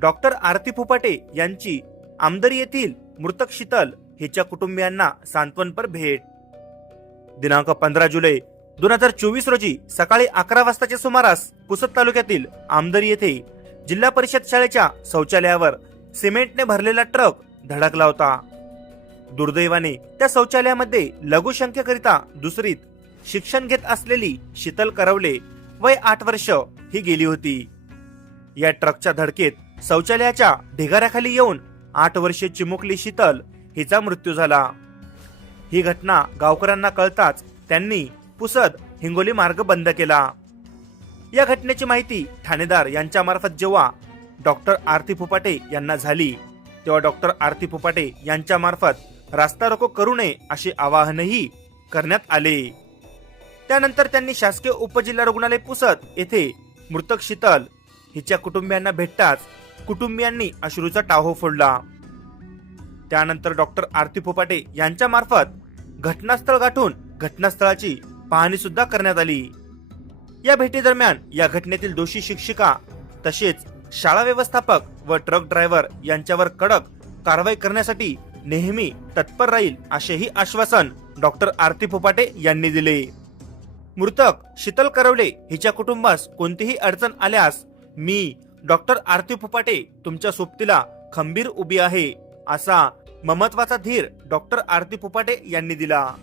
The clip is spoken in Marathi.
डॉक्टर आरती फुपाटे यांची आमदरी येथील मृतक शीतल हिच्या कुटुंबियांना सांत्वनपर भेट. दिनांक पंधरा जुलै दोन हजार चोवीस रोजी सकाळी अकरा वाजताच्या सुमारास पुसद तालुक्यातील आमदरी येथे जिल्हा परिषद शाळेच्या शौचालयावर सिमेंटने भरलेला ट्रक धडकला होता. दुर्दैवाने त्या शौचालयामध्ये लघुशंख्येकरिता दुसरीत शिक्षण घेत असलेली शीतल करवले वय आठ वर्ष ही गेली होती. या ट्रकच्या धडकेत शौचालयाच्या ढिगाऱ्याखाली येऊन आठ वर्षे चिमुकली शीतल हिचा मृत्यू झाला. ही घटना गावकऱ्यांना कळताच त्यांनी पुसद हिंगोली मार्ग बंद केला. या घटनेची माहिती ठाणेदार यांच्या मार्फत जेव्हा डॉक्टर आरती फुपाटे यांना झाली तेव्हा डॉक्टर आरती फुपाटे यांच्या मार्फत रास्ता रोको करू नये असे आवाहनही करण्यात आले. त्यानंतर त्यांनी शासकीय उपजिल्हा रुग्णालय पुसद येथे मृतक शीतल हिच्या कुटुंबियांना भेटताच कुटुंबियांनी अश्रूचा टाहो फोडला. त्यानंतर डॉक्टर आरती फोपाटे यांच्या मार्फत घटनास्थळ गाठून घटनास्थळाची पाहणी सुद्धा करण्यात आली. या भेटीदरम्यान या घटनेतील दोषी शिक्षिका तसेच शाळा व्यवस्थापक व ट्रक ड्रायव्हर यांच्यावर कडक कारवाई करण्यासाठी नेहमी तत्पर राहील असेही आश्वासन डॉक्टर आरती फोपाटे यांनी दिले. मृतक शीतल करवले हिच्या कुटुंबास कोणतीही अडचण आल्यास मी डॉक्टर आरती फुपाटे तुमच्या सोबतीला खंबीर उभी आहे असा ममत्वाचा धीर डॉक्टर आरती फुपाटे यांनी दिला.